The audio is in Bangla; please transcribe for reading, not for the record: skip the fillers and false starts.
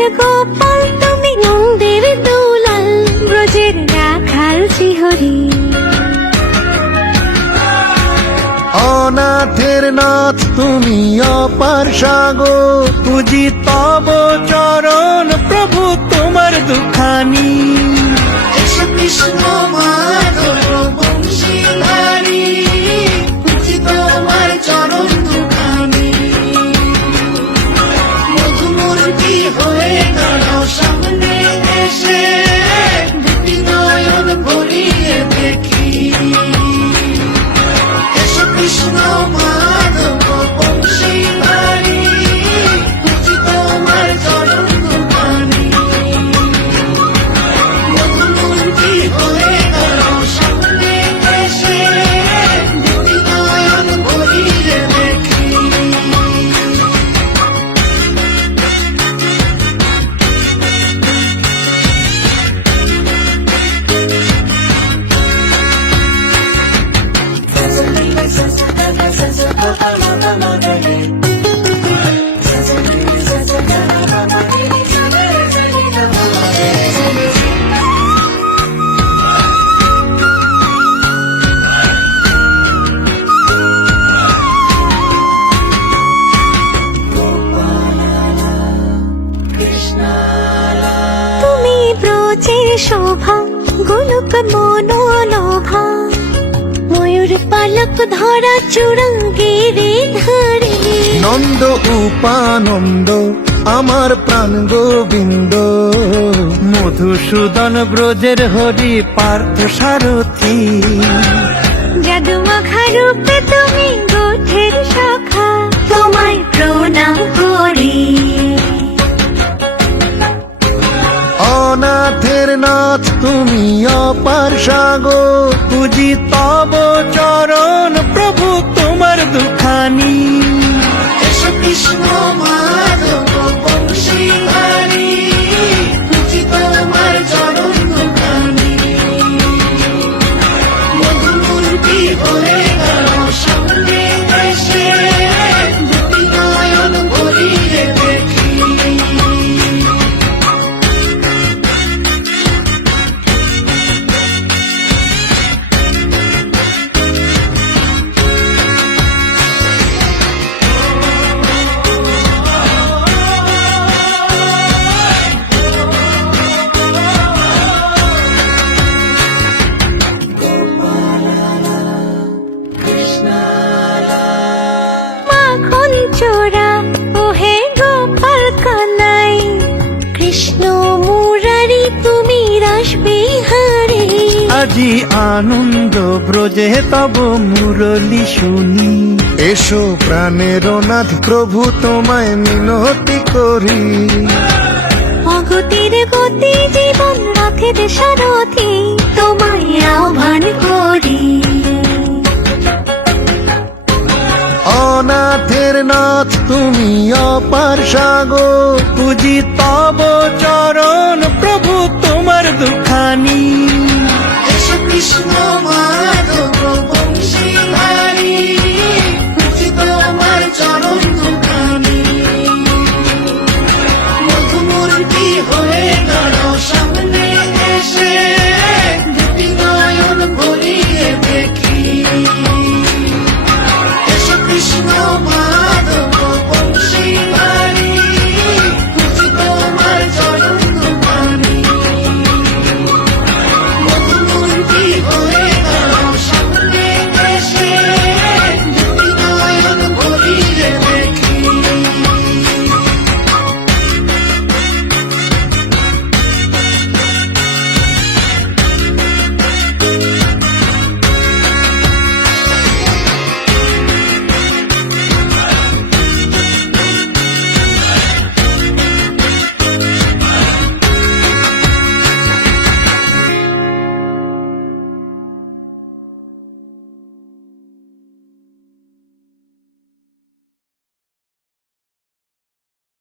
রাধার গোপাল তুমি নন্দের দুলাল, ব্রজের রাখাল শ্রীহরি। অনাথের নাথ তুমি অপার সাগর, পুজি তব চরণ প্রভু তোমার দুখানি। এসো কৃষ্ণ মাধব বংশীধারী, পুজি তোমার চরণ দুখানি। মধুমূর্তি হয়ে দাঁড়াও সামনে এসে, দুটি নয়ন ভরিয়ে দেখি। এসো কৃষ্ণ মাধব বংশীধারী, পুজি তোমার চরণ দুখানি। মধুমূর্তি হয়ে দাঁড়াও সামনে এসে, দুটি নয়ন ভরিয়ে দেখি। তুমি ব্রজের শোভা, গোলক মনোলোভা, ময়ূর পালক ধরা চূড়াঙ্গেরে ধারে। নন্দ উপানন্দ আমার প্রাণ গোবিন্দ, মধুসূদন ব্রজের হরি পার্থ সারথী। জাদুমাখা রূপে তুমি গোঠের শাখা, তোমায় প্রণাম করি। অনাথের নাথ তুমি অপার সাগর, পুজি তব চরণ প্রভু তোমার দুখানি। এসো কৃষ্ণ মাধব বংশীধারী, পুজি তোমার চরণ দুখানি। মধুমূর্তি হয়ে দাঁড়াও সামনে এসে, দুটি নয়ন ভরিয়ে দেখি। মাখন চোরা ওহে গোপাল কানাই, কৃষ্ণ মুরারি তুমি রাস বিহারী। আজি আনন্দ ব্রজে তব মুরলি শুনি। এসো প্রাণের নাথ প্রভু তোমায় মিনতি করি। অগতির গতি জীবন রথের সারথি, তোমায় আহ্বান করি। অনাথের নাথ তুমি অপার সাগর, পুজি তব